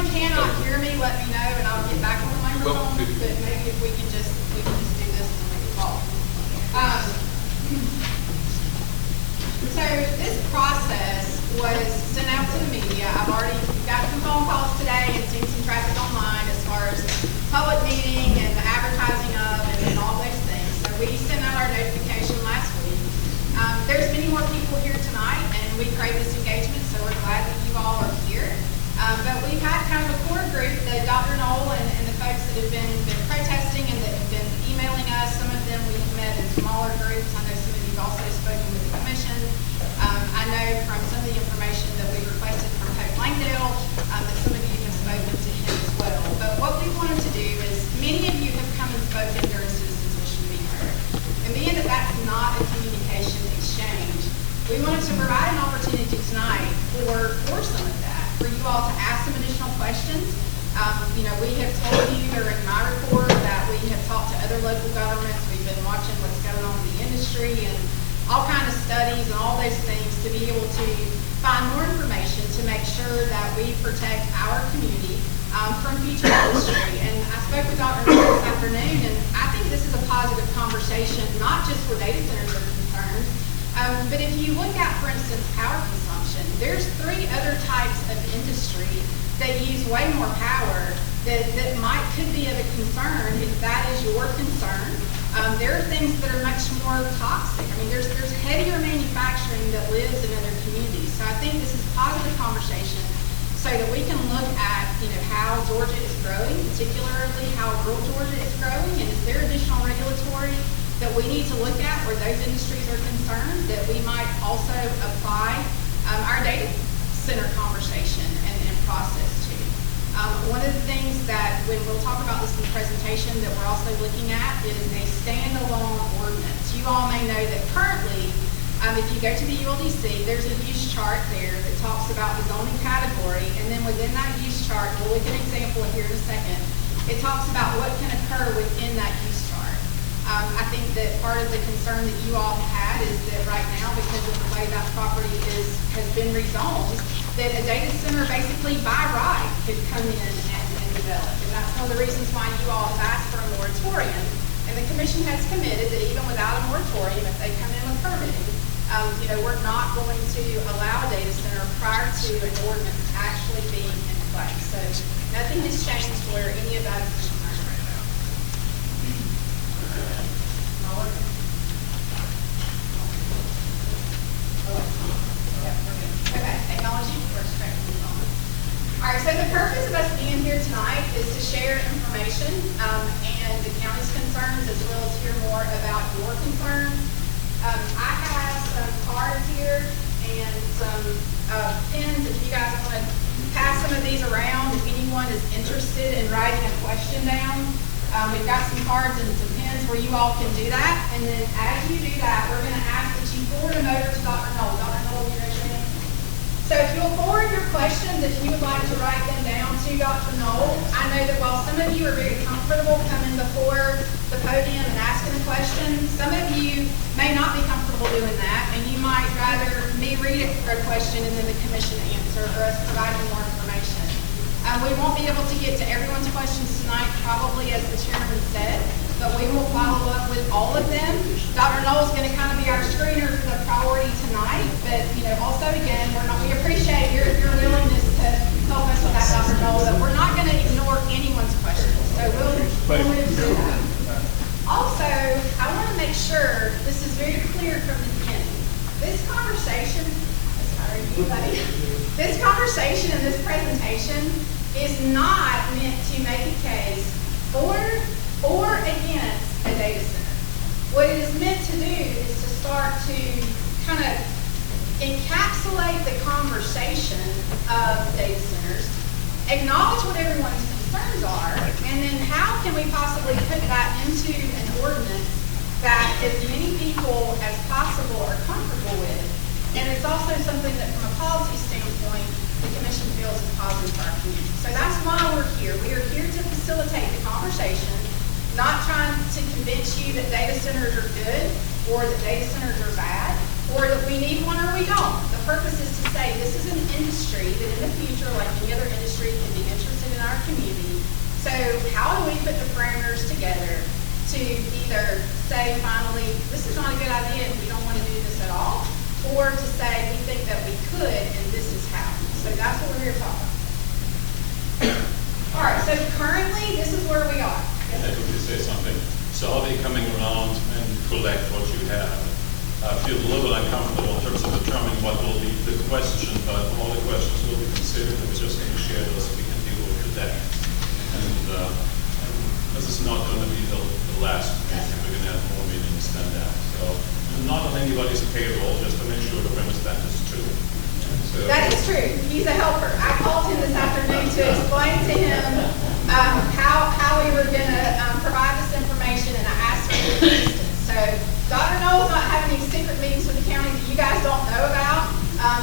anyone cannot hear me, let me know and I'll get back on the microphone, but maybe if we can just do this and make it call. So this process was sent out to the media. I've already got some phone calls today and seen some traffic online as far as public meeting and the advertising of and all those things. So we sent out our notification last week. There's many more people here tonight and we crave this engagement, so we're glad that you all are here. But we've had kind of a core group, the Dr. Knoll and the folks that have been protesting and that have been emailing us. Some of them we've met in smaller groups. I know some of you have also spoken with the commission. I know from some of the information that we requested from Pope Langdale that some of you have spoken to him as well. But what we wanted to do is, many of you have come and spoken during Citizens Wish to Be Heard. And being that that's not a communication exchange, we wanted to provide an opportunity tonight for some of that, for you all to ask some additional questions. We have told you during my report that we have talked to other local governments. We've been watching what's going on in the industry and all kinds of studies and all those things to be able to find more information to make sure that we protect our community from future industry. And I spoke with Dr. Knoll this afternoon, and I think this is a positive conversation, not just where data centers are concerned, but if you look at, for instance, power consumption, there's 3 other types of industry that use way more power that could be of a concern if that is your concern. There are things that are much more toxic. I mean, there's heavier manufacturing that lives in other communities. So I think this is a positive conversation so that we can look at, how Georgia is growing, particularly how rural Georgia is growing, and is there additional regulatory that we need to look at where those industries are concerned that we might also apply our data center conversation and process to. One of the things that, when we'll talk about this in the presentation, that we're also looking at is a standalone ordinance. You all may know that currently, if you go to the ULDC, there's a use chart there that talks about the zoning category, and then within that use chart, we'll look at an example here in a second, it talks about what can occur within that use chart. I think that part of the concern that you all have had is that right now, because of the way that property has been rezoned, that a data center basically by right could come in and develop. And that's one of the reasons why you all have asked for a moratorium. And the commission has committed that even without a moratorium, if they come in with permitting, we're not going to allow a data center prior to an ordinance actually being in place. So nothing has changed where any of that is concerned right now. Okay, technology, we're straight moving on. All right, so the purpose of us being here tonight is to share information and the county's concerns, as well as hear more about your concerns. I have some cards here and some pens if you guys want to pass some of these around. If anyone is interested in writing a question down, we've got some cards and some pens where you all can do that. And then as you do that, we're going to ask that you forward them over to Dr. Knoll. Dr. Knoll, you raise your hand. So if you'll forward your questions, if you would like to write them down to Dr. Knoll, I know that while some of you are very comfortable coming before the podium and asking a question, some of you may not be comfortable doing that, and you might rather me read a question and then the commission answer, or us providing more information. We won't be able to get to everyone's questions tonight, probably as the chairman said, but we will follow up with all of them. Dr. Knoll is going to kind of be our screener for the priority tonight, but also again, we appreciate your willingness to help us with that, Dr. Knoll, but we're not going to ignore anyone's questions, so we'll move through that. Also, I want to make sure this is very clear from the beginning. This conversation, this conversation and this presentation is not meant to make a case for or against a data center. What it is meant to do is to start to kind of encapsulate the conversation of data centers, acknowledge what everyone's concerns are, and then how can we possibly put that into an ordinance that as many people as possible are comfortable with. And it's also something that from a policy standpoint, the commission feels is positive for our community. So that's why we're here. We are here to facilitate the conversation, not trying to convince you that data centers are good or that data centers are bad, or that we need one or we don't. The the purpose is to say this is an industry that in the future, like any other industry, can be interested in our community. So how do we put the parameters together to either say finally, this is not a good idea and we don't want to do this at all, or to say we think that we could and this is how. So that's what we're here to talk about. All right, so currently this is where we are. Yes, I could say something. So are they coming around and collect what you have? I feel a little uncomfortable in terms of determining what will be the question, but all the questions will be considered, and we're just going to share those so we can deal with today. And this is not going to be the last meeting. We're going to have more meetings than that. So not on anybody's payroll, just to make sure that we understand this is true. So, that is true. He's a helper. I called him this afternoon to explain to him how we were going to provide this information, and I asked for his assistance. So Dr. Knowles not having any secret meetings with the county that you guys don't know about.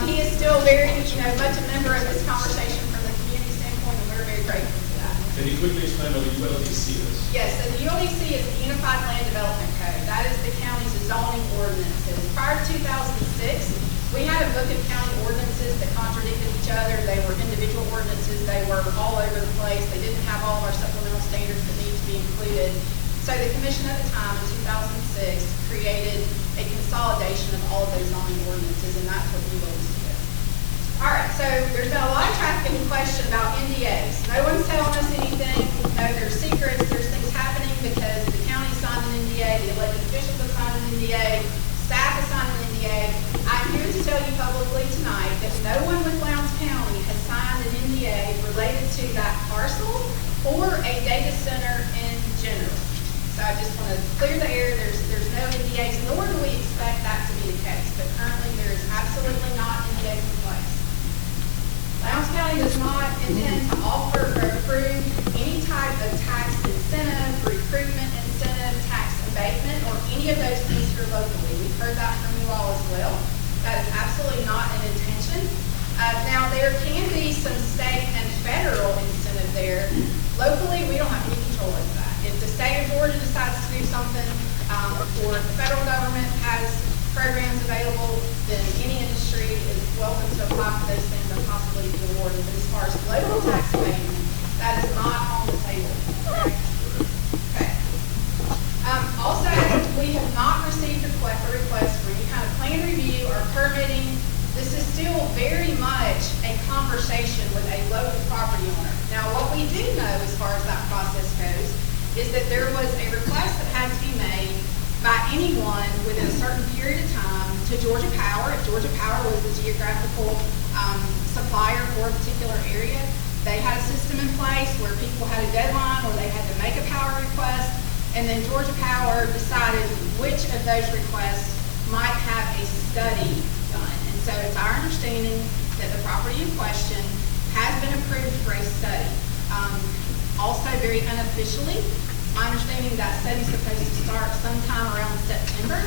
He is still very, much a member of this conversation from the community standpoint, and we're very grateful for that. Can you quickly explain what the ULDC is? Yes, so the ULDC is the Unified Land Development Code. That is the county's zoning ordinances. Prior to 2006, we had a book of county ordinances that contradicted each other. They were individual ordinances. They were all over the place. They didn't have all of our supplemental standards that need to be included. So the commission at the time, in 2006, created a consolidation of all of those zoning ordinances, and that's what ULDC is. All right, so there's been a lot of traffic and question about NDAs. No one's telling us anything. No, there's secrets. There's things happening because the county signed an NDA, the elected officials have signed an NDA, staff has signed an NDA. I'm here to tell you publicly tonight that no one with Lowndes County has signed an NDA related to that parcel or a data center in general. So I just want to clear the air. There's no NDAs, nor do we expect that to be the case. But currently there is absolutely not NDAs in place. Lowndes County does not intend to offer or approve any type of tax incentive, recruitment incentive, tax abatement, or any of those things here locally. We've heard that from you all as well. That is absolutely not an intention. Now, there can be some state and federal incentive there. Locally, we don't have any control over that. If the state of Georgia decides to do something, or the federal government has programs available, then any industry is welcome to apply for those things and possibly be awarded. But as far as local tax abatement, that is not on the table. Okay. Also, we have not received a request for any kind of plan review or permitting. This is still very much a conversation with a local property owner. Now, what we do know as far as that process goes is that there was a request that had to be made by anyone within a certain period of time to Georgia Power. If Georgia Power was the geographical supplier for a particular area, they had a system in place where people had a deadline where they had to make a power request, and then Georgia Power decided which of those requests might have a study done. And so it's our understanding that the property in question has been approved for a study. Also, very unofficially, my understanding that study is supposed to start sometime around September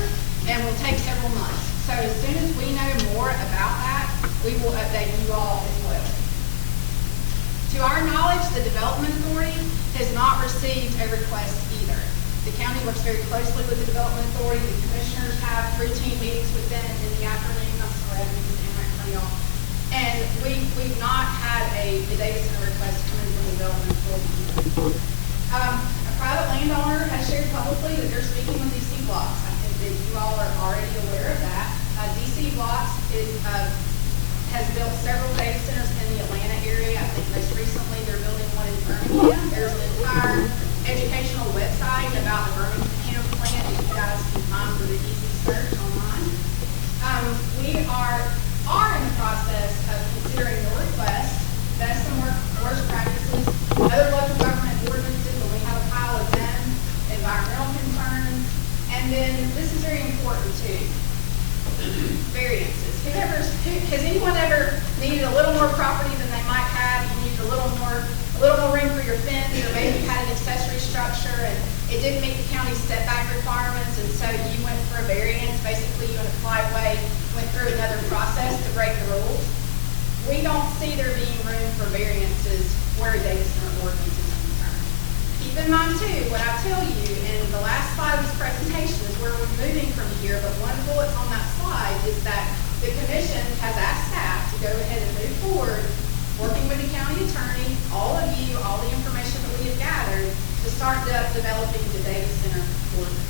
and will take several months. So as soon as we know more about that, we will update you all as well. To our knowledge, the Development Authority has not received a request either. The county works very closely with the Development Authority. The commissioners have routine meetings with them in the afternoon. I'm sorry, I didn't get the name right in front of y'all. And we've not had a data center request coming from the Development Authority. A private landowner has shared publicly that they're speaking with DC Blocks. I think that you all are already aware of that. DC Blocks has built several data centers in the Atlanta area. I think most recently they're building one in Birmingham. There's an entire educational website about the Birmingham plant that you guys can find with an easy search online. We are in the process of considering your request, best and worst practices, other local government ordinances, and we have a pile of them, environmental concerns, and then this is very important too, variances. Has anyone ever needed a little more property than they might have? You need a little more room for your fence, or maybe you had an accessory structure and it didn't meet the county's setback requirements, and so you went for a variance. Basically, you in a polite way went through another process to break the rules. We don't see there being room for variances where a data center ordinance is concerned. Keep in mind too, what I tell you in the last slide of this presentation is where we're moving from here, but one bullet on that slide is that The commission has asked staff to go ahead and move forward, working with the county attorney, all of you, all the information that we have gathered, to start developing the data center ordinance.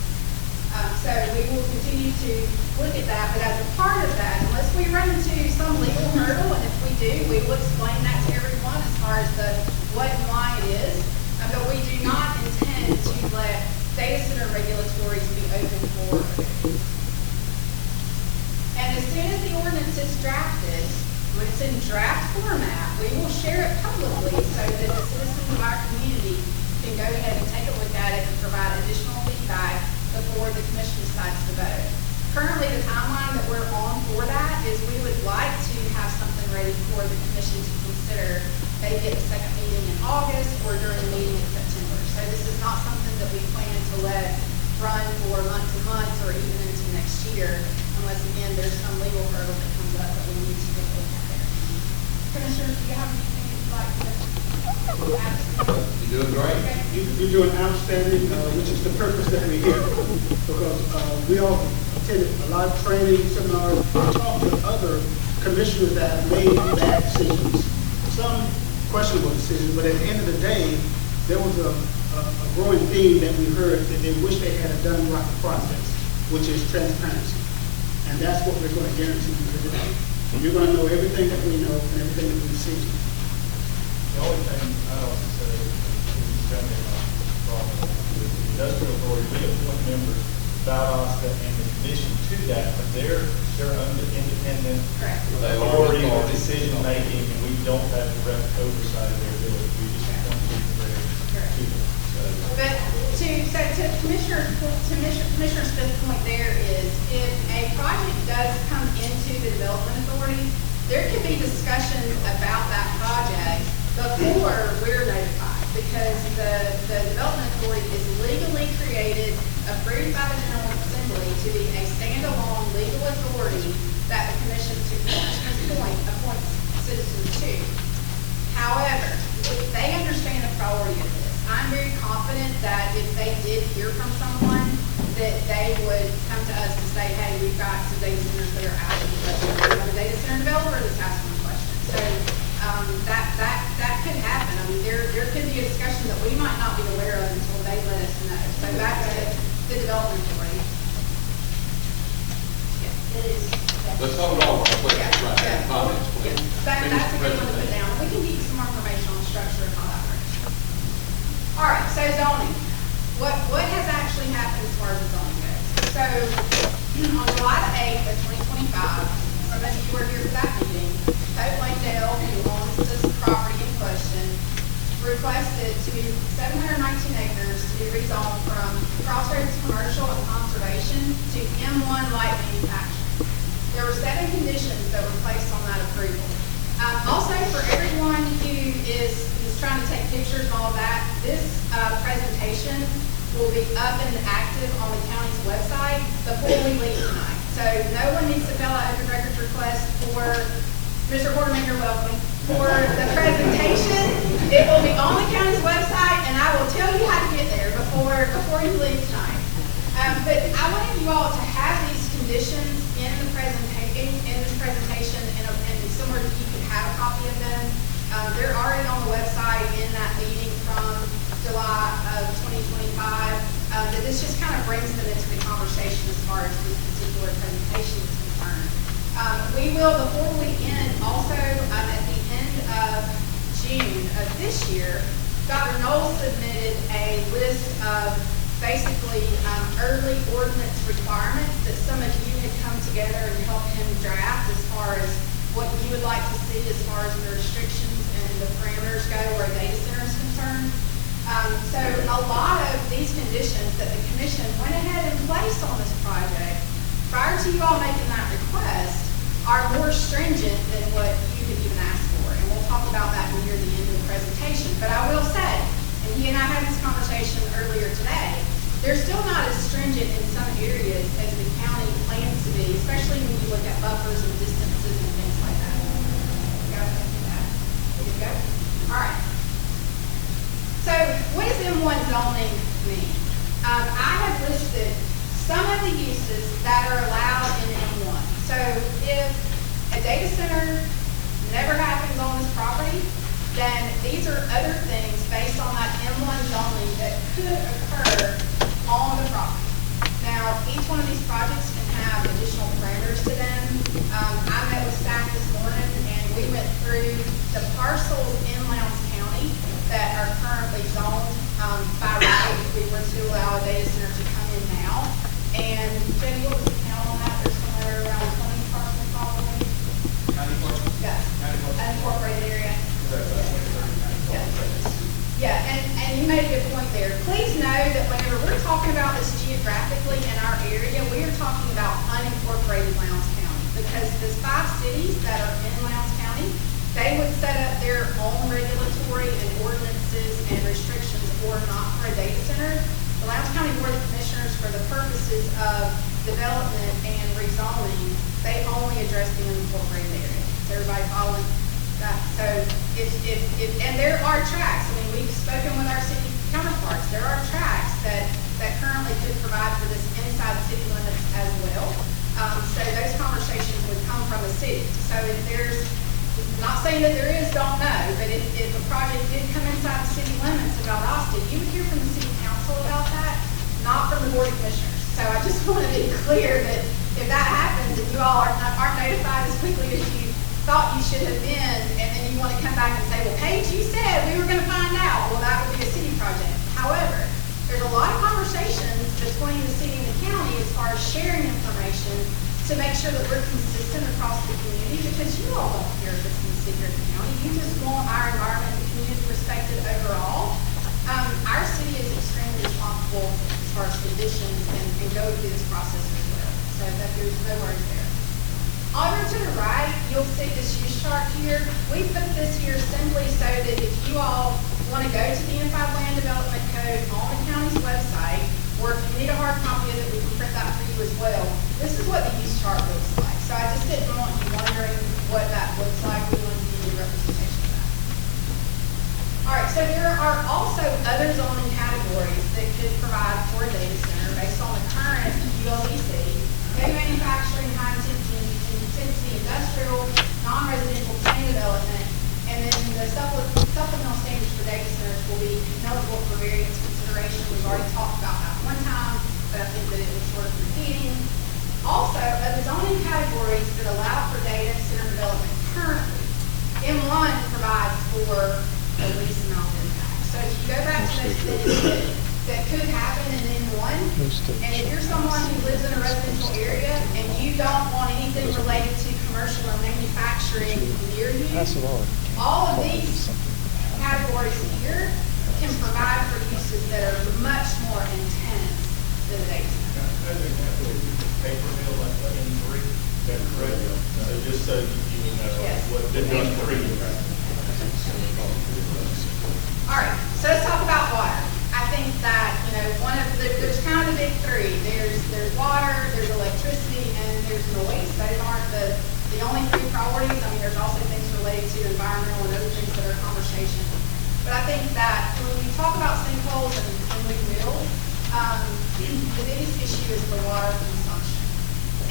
So we will continue to look at that, but as a part of that, unless we run into some legal hurdle, and if we do, we will explain that to everyone as far as the what and why it is. But we do not intend to let data center regulatories be open for abuse. And as soon as the ordinance is drafted, when it's in draft format, we will share it publicly so that the citizens of our community can go ahead and take a look at it and provide additional feedback before the commission decides to vote. Currently, the timeline that we're on for that is we would like to have something ready for the commission to consider maybe at the second meeting in August or during the meeting in September. So this is not something that we plan to let run for months and months or even into next year, unless again there's some legal hurdle that comes up that we need to take a look at there. Commissioners, do you have anything you'd like to add? You're doing great. Okay. You're doing outstanding, which is the purpose that we're here. Because we all attended a lot of training seminars, talked to other commissioners that have made bad decisions, some questionable decisions, but at the end of the day, there was a growing theme that we heard that they wish they had done right the process, which is transparency. And that's what we're going to guarantee you today. You're going to know everything that we know and everything that we see. The only thing I also say is tell me about the problem with the industrial authority, we appoint members about us and the commission to that, but they're under independent Correct. authority or decision making, and we don't have direct oversight of their ability. We just don't keep the record to them. But to Commissioner Smith's point there is, if a project does come into the development authority, there could be discussions about that project before we're notified, because the development authority is legally created, approved by the General Assembly to be a standalone legal authority that the commission, to Commissioner's point, appoints citizens to. However, if they understand the priority of this, I'm very confident that if they did hear from someone, that they would come to us and say, hey, we've got some data centers that are out of the budget. We have a data center developer that's asking questions. So that could happen. I mean, there could be a discussion that we might not be aware of until they let us know. So back to the development authority. Yeah, it is. Let's hold on real quick, right, comments, please. That's Finish a the good one to put presentation. down. We can give you some more information on the structure and how that works. All right, so zoning. What has actually happened as far as the zoning goes? So on July 8th of 2025, some of you were here for that meeting, Pope Langdale, who owns this property in question, requested to be 719 acres to be rezoned from Crossroads Commercial and Conservation to M1 Light Manufacturing. There were 7 conditions that were placed on that approval. Also, for everyone who is trying to take pictures and all of that, this presentation will be up and active on the county's website before we leave tonight. So no one needs to fill out open records request for, Mr. Quarterman, you're welcome, for the presentation. It will be on the county's website, and I will tell you how to get there before you leave tonight. But I wanted you all to have these conditions in the presentation, and somewhere you can have a copy of them. They're already on the website in that meeting from July of 2025. That this just kind of brings them into the conversation as far as this particular presentation is concerned. We will, before we end, also at the end of June of this year, Dr. Knowles submitted a list of basically early ordinance requirements that some of you had come together and helped him draft as far as what you would like to see as far as the restrictions and the parameters go where a data center is concerned. So a lot of these conditions that the commission went ahead and placed on this project prior to you all making that request are more stringent than what you could even ask for. And we'll talk about that near the end of the presentation. But I will say, and he and I had this conversation earlier today, they're still not as stringent in some areas as the county plans to be, especially when you look at buffers and distances and things like that. Go ahead and do that. There you go. All right. So what does M1 zoning mean? I have listed some of the uses that are allowed in M1. So if to allow a data center to come in now. And Jenny, what was the count on that? There's somewhere around 20 parcels probably? 90 parcels? Yes. 90 parcels. Unincorporated area. Correct, that's 20, 30, 90 parcels. Yeah, and you made a good point there. Please know that whenever we're talking about this geographically in our area, we are talking about unincorporated Lowndes County. Because the 5 cities that are in Lowndes County, they would set up their own regulatory and ordinances and restrictions or not for a data center. The Lowndes County Board of Commissioners, for the purposes of development and rezoning, they only address the unincorporated area. Is everybody following that? So and there are tracks. I mean, we've spoken with our city counterparts. There are tracks that currently could provide for this inside city limits as well. So those conversations would come from the city. So if there's, not saying that there is, don't know, but if a project did come inside the city limits of Valdosta, you would hear from the city council about that, not from the Board of Commissioners. So I just want to be clear that if that happens and you all aren't notified as quickly as you thought you should have been, and then you want to come back and say, well, Paige, you said we were going to find out. Well, that would be a city project. However, there's a lot of conversations between the city and the county as far as sharing information to make sure that we're consistent across the community, because you all don't care if it's in the city or the county. You just want our environment and community respected overall. Our city is extremely responsible as far as conditions and go through this process as well. So that there's no worries there. Over to the right, you'll see this use chart here. We put this here simply so that if you all want to go to the Unified Land Development Code on the county's website, or if you need a hard copy of it, we can print that for you as well. This is what the use chart looks like. So I just didn't want you wondering what that looks like. We want to give you a representation of that. All right, so there are also other zoning categories that could provide for a data center based on the current ULDC, heavy manufacturing, high intensity industrial, non-residential plan development, and then the supplemental standards for data centers will be eligible for variance consideration. We've already talked about that one time, but I think that it was worth repeating. Also, of the zoning categories that allow for data center development currently, M1 provides for a least amount of impact. So if you go back to those things that could happen in M1, and if you're someone who lives in a residential area and you don't want anything related to commercial or manufacturing near you, all of these categories here can provide for uses that are much more intense than the data center. Another example is paper mill like the M3, that's correct. So just so you know Yes. what the M3 is. All right, so let's talk about water. I think that, there's kind of the big three. There's water, there's electricity, and there's noise. Those aren't the only 3 priorities. I mean, there's also things related to environmental and other things that are conversation. But I think that when we talk about sinkholes and we will, the biggest issue is the water consumption.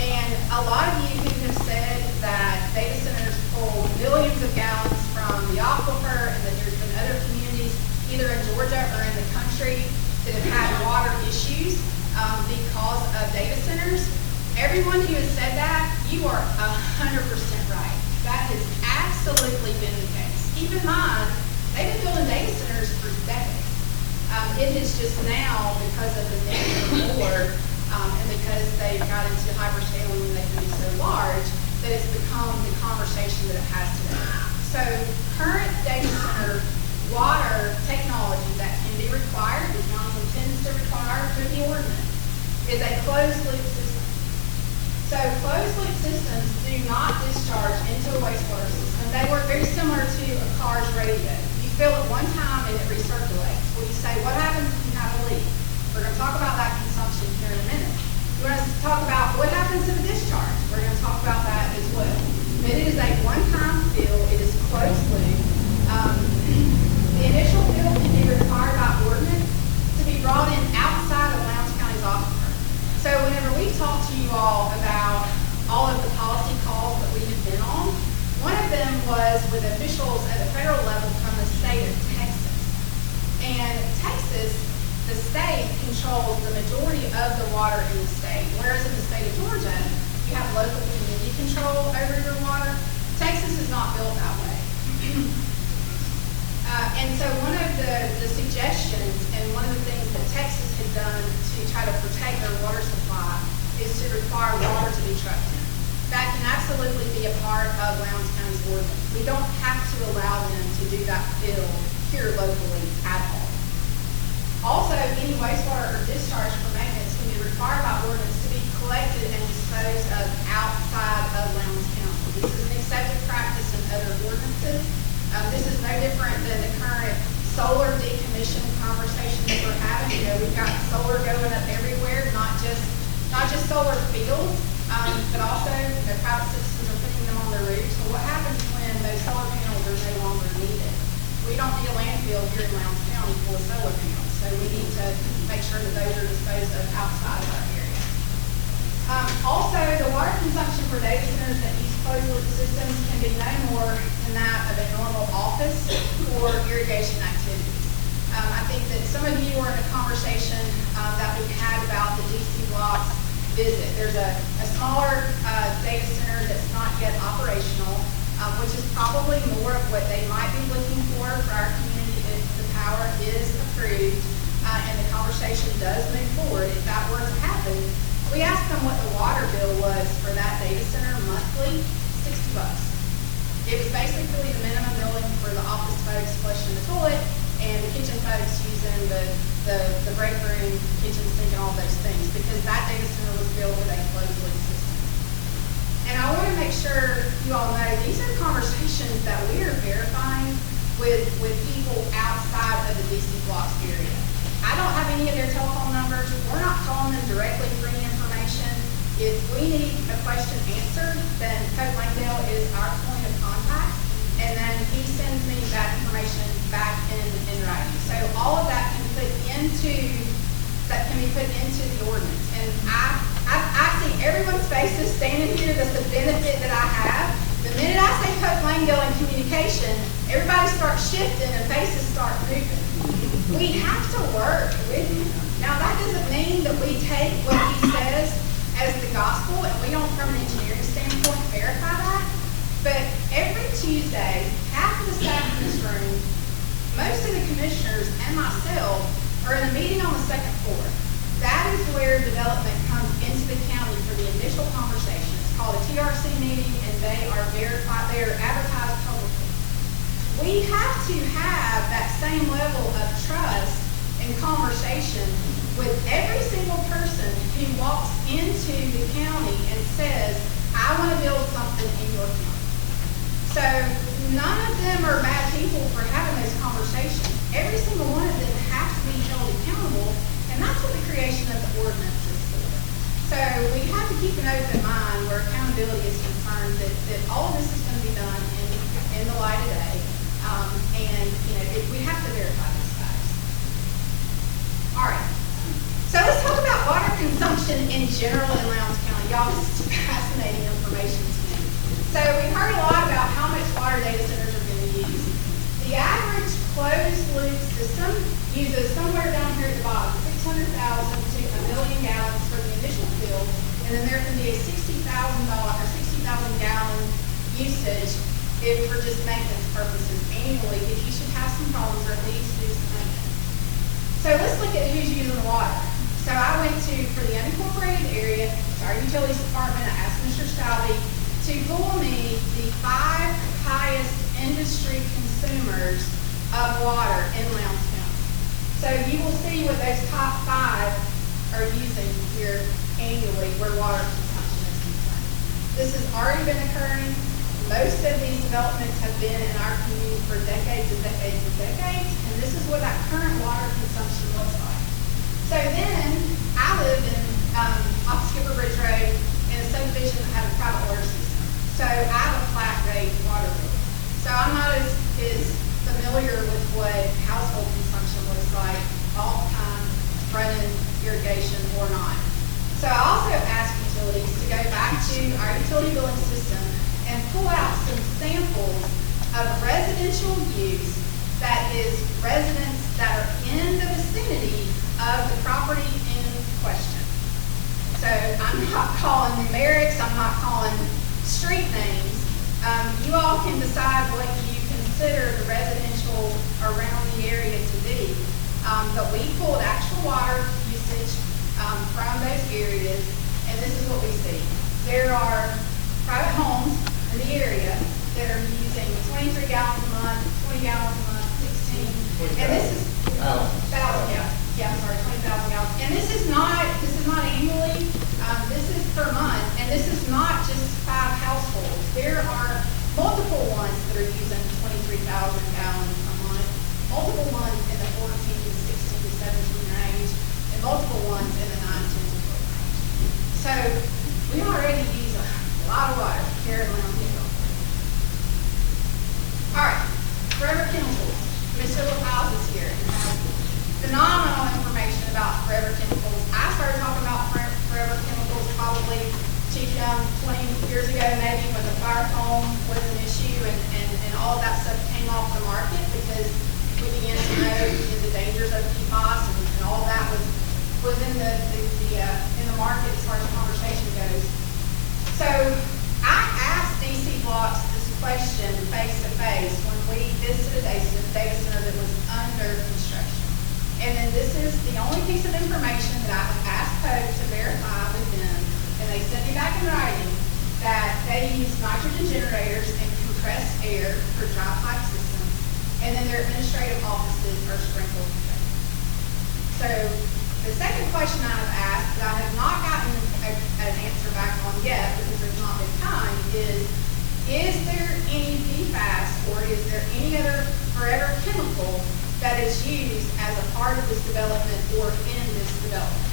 And a lot of you who have said that data centers pull millions of gallons from the aquifer, and that there's been other communities, either in Georgia or in the country, that have had water issues because of data centers. Everyone who has said that, you are 100% right. That has absolutely been the case. Keep in mind, they've been building data centers for decades. It is just now, because of the need for more, and because they've got into hyperscaling and they can be so large, that it's become the conversation that it has today. So current data center water technology that can be required, the county intends to require through the ordinance, is a closed loop system. So closed loop systems do not discharge into a wastewater system. They work very similar to a car's radio. You fill it one time and it recirculates. Well, you say, what happens if you have a leak? We're going to talk about that consumption here in a minute. We're going to talk about what happens to the discharge. We're going to talk about that as well. But it is a one-time fill. It is closed loop. The initial fill can be required by ordinance to be brought in outside of Lowndes County's aquifer. So whenever we talk to you all about all of the policy calls that we have been on, one of them was with officials at the federal level from the state of Texas. And Texas, the state, controls the majority of the water in the state, whereas in the state of Georgia, you have local community control over your water. Texas is not built that way. And so one of the suggestions and one of the things that Texas had try to protect their water supply is to require water to be trucked in. That can absolutely be a part of Lowndes County's ordinance. We don't have to allow them to do that fill here locally at all. Also, any wastewater or discharge for maintenance can be required by ordinance to be collected and disposed of outside of Lowndes County. This is an accepted practice in other ordinances. This is no different than the current solar decommission conversation that we're having. You know, we've got solar going up everywhere, not just solar fields, but also, you know, private citizens are putting them on their roofs. So what happens when those solar panels are no longer needed? We don't need a landfill here in Lowndes County full of solar panels, so we need to make sure that those are disposed of outside of our area. Also, the water consumption for data centers that use closed-loop systems can be no more than that of a normal office or irrigation activities. I think that some of you were in a conversation that we had about the DC blocks visit. There's a smaller data center that's not yet operational, which is probably more of what they might be looking for our community if the power is approved and the conversation does move forward. If that were to happen, we asked them what the water bill was for that data center monthly, $60. It was basically the minimum billing for the office folks flushing the toilet and the kitchen folks using the break room, kitchen sink, and all those things, because that data center was built with a closed loop system. And I want to make sure you all know these are conversations that we are verifying with people outside of the DC blocks area. I don't have any of their telephone numbers. We're not calling them directly for any information. If we need a question answered, then Coach Langdale is our point of contact, and then he sends me that information back in writing. So all of that can be put into the ordinance. And I see everyone's faces standing here. That's the benefit that I have. The minute I say Coach Langdale and communication, everybody starts shifting and faces start moving. We have to work with him. Now, that doesn't mean that we take what he says as the gospel, and we don't, from an engineering standpoint, verify that. But every Tuesday, half of the staff in this room, most of the commissioners, and myself are in a meeting on the second floor. That is where development comes into the county for the initial conversation. It's called a TRC meeting, and they are verified, they are advertised publicly. We have to have that same level of trust and conversation with every single person who walks into the county and says, I want to build something in your county. So none of them are bad people for having those conversations. Every single one of them has to be held accountable, and that's what the creation of the ordinance is for. So we have to keep an open mind where accountability is concerned, that all of this is going to be done in the light of day. And, you know, we have to verify these facts. All right. So let's talk about water consumption in general in Lowndes County. Y'all, this is fascinating information to me. So we've heard a lot about how much water data centers are going to use. The average closed loop system uses somewhere down here at the bottom, 600,000 to 1 million gallons for the initial fill, and then there can be a $60,000 or 60,000 gallon usage if for just maintenance purposes annually, if you should have some problems or at least do some maintenance. So let's look at who's using the water. So I went to, for the unincorporated area, to our utilities department, I asked Mr. Stalvey to pull me the 5 highest industry consumers of water in Lowndes County. So you will see what those top 5 are using here annually where water consumption is concerned. This has already been occurring. Most of these developments have been in our community for decades and decades and decades, and this is what that current water consumption looks like. So then, I live in off Skipper Bridge Road in a subdivision that has a private water system. So I have a flat rate water bill. So I'm not as familiar with what household consumption looks like all the time, running irrigation or not. So I also asked utilities to go back to our utility billing system and pull out some samples of residential use that is residents that are in the vicinity of the property in question. So I'm not calling numerics, I'm not calling street names. You all can decide what you consider the residential around the area to be. But we pulled actual water usage So we already use a lot of water here at Lowndes Hill. All right, Forever Chemicals. Mr. LaPaz is here and has phenomenal information about Forever Chemicals. I started talking about Forever Chemicals probably 20 years ago, maybe, when the fire foam was an issue and all of that stuff came off the market because we began to know the dangers of PFAS and all that was in the market as far as the conversation goes. So I asked DC Blocks this question face to face when we visited a data center that was under construction. And then this is the only piece of information that I have asked Code to verify with them, and they sent me back in writing that they use nitrogen generators and compressed air for dry pipe systems, and then their administrative offices are sprinkled with that. So the second question I've asked that I have not gotten an answer back on yet because there's not been time is there any PFAS or is there any other forever chemical that is used as a part of this development or in this development?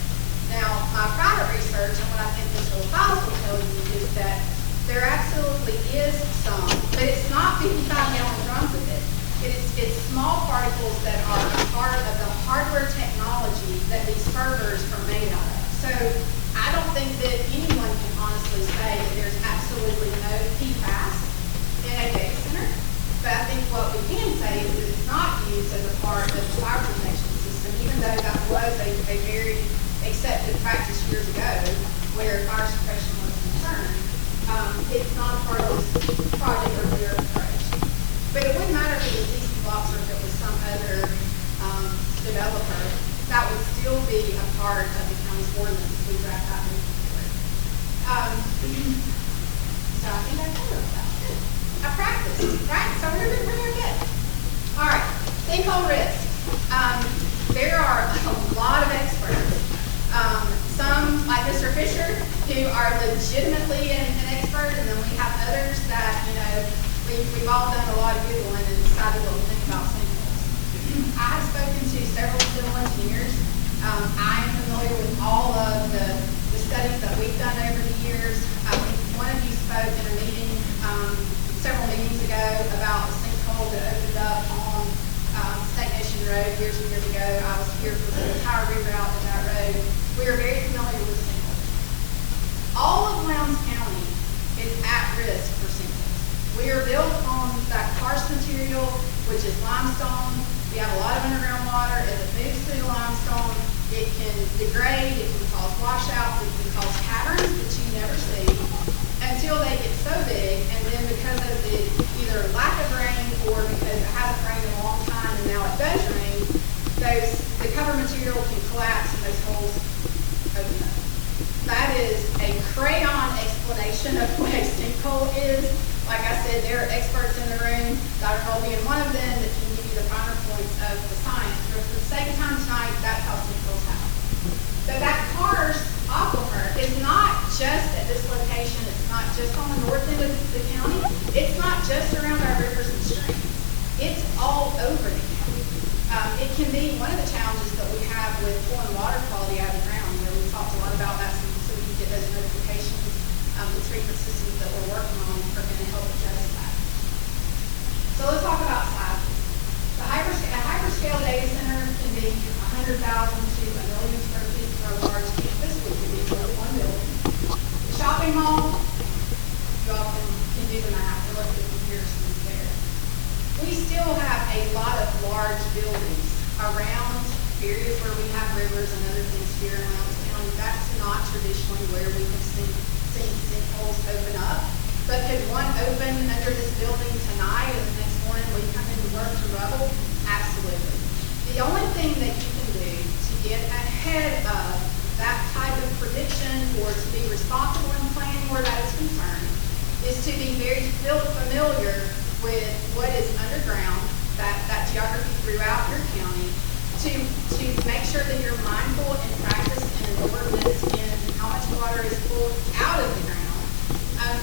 Now, my private research and what I think Mr. LaPaz will tell you is that there absolutely is some, but it's not 55-gallon drums of it. It's small particles that are a part of the hardware technology that these servers are made out of. So I don't think that anyone can honestly say that there's absolutely no PFAS in a data center, but I think what we can say is that it's not used as a part of the fire protection system, even though that was a very accepted practice years ago where fire suppression was concerned. It's not a part of this project or their approach. But it wouldn't matter if it was DC Blocks or if it was some other developer, that would still be a part of the county's ordinance if we draft that moving forward. So I think I covered that. Good. I practiced, right? So we're doing good. All right, sinkhole risk. There are a lot of experts. Some, like Mr. Fisher, who are legitimately an expert, and then we have others that, we've all done a lot of Googling and decided what we think about sinkholes. I have spoken to several civil engineers. I am familiar with all of the studies that we've done over the years. I think one of you spoke in a meeting several meetings ago about a sinkhole that opened up on State Nation Road years and years ago. I was here for the entire reroute of that road. We are very familiar with sinkholes. All of Lowndes County is at risk for sinkholes. We are built on that karst material, which is limestone. We have a lot of underground water. As it moves through the limestone, it can degrade, it can cause washouts, it can cause caverns that you never see until they get so big, and then because of the either lack of rain or because it hasn't rained in a long time and now it does rain, the cover material can collapse and those holes open up. That is a crayon explanation of what a sinkhole is. Like I said, there are experts in the room, Dr. Holby and one of them, that can give you the finer points of the science. But for the sake of time tonight, that's how sinkholes happen. So that karst aquifer is not just at this location. It's not just on the north end of the county. It's not just around our rivers and streams. It's all over the county. It can be one of the challenges that we have with pulling water quality out of the ground. We talked a lot about that, so we can get those notifications. The treatment systems that we're working on are going to help address that. So let's talk about sizes. A hyperscale data center can be 100,000 to 1 million square feet for a large campus, which can be more than one building. The shopping mall, you all can do the math and look at the comparisons there. We still have a lot of large buildings around areas where we have rivers and other things here in Lowndes County. That's not traditionally where we have seen sinkholes open up. But could one open under this building tonight and the next morning we come into work to rubble? Absolutely. The only thing that you can do to get ahead of that type of prediction or to be responsible in planning where that is concerned is to be very familiar with what is underground, that geography throughout your county, to make sure that you're mindful and practice in an ordinance in how much water is pulled out of the ground,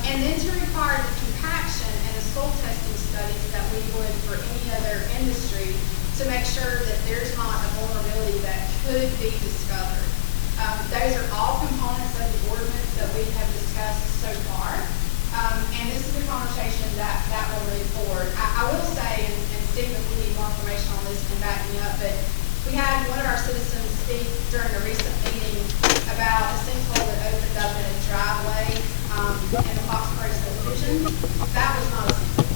and then to require the compaction and the soil testing studies that we would for any other industry to make sure that there's not a vulnerability that could be discovered. Those are all components of the ordinance that we have discussed so far. And this is a conversation that will move forward. I will say, and Steve, if we need more information on this, can back me up, but we had one of our citizens speak during a recent meeting about a sinkhole that opened up in a driveway in the Foxborough subdivision. That was not a sinkhole.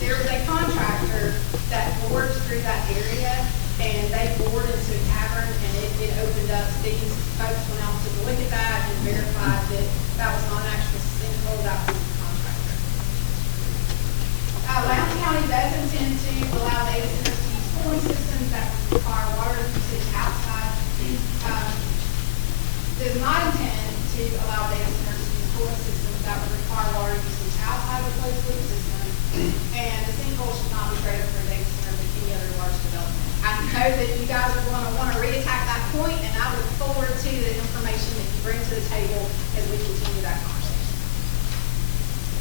There was a contractor that bored through that area, and they bored into a cavern, and it opened up. Steve's folks went out to look at that and verified that that was not an actual sinkhole, that was the contractor. Lowndes County does intend to allow data centers to use cooling systems that require water usage outside. Does not intend to allow data centers to use cooling systems that would require water usage outside of the closed loop system. And the sinkhole should not be greater for a data center than any other large development. I know that you guys are going to want to re-attack that point, and I look forward to the information that you bring to the table as we continue that conversation.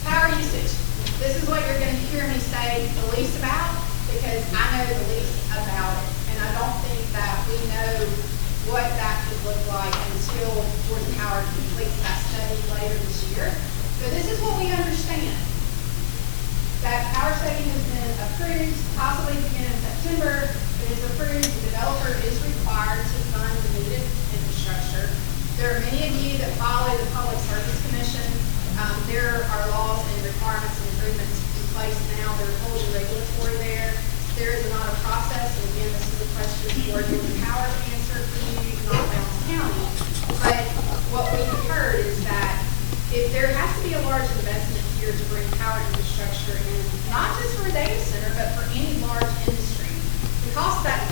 Power usage. This is what you're going to hear me say the least about, because I know the least about it, and I don't think that we know what that could look like until Georgia Power completes that study later this year. So this is what we understand. That power study has been approved, possibly begin in September. It is approved, the developer is required to fund the needed infrastructure. There are many of you that follow the Public Service Commission. There are laws and requirements and agreements in place now. They're wholly regulatory there. There is not a process, and again, this is a question for Georgia Power to answer for you, not Lowndes County. But what we've heard is that if there has to be a large investment here to bring power infrastructure in, not just for a data center, but for any large industry, the cost of that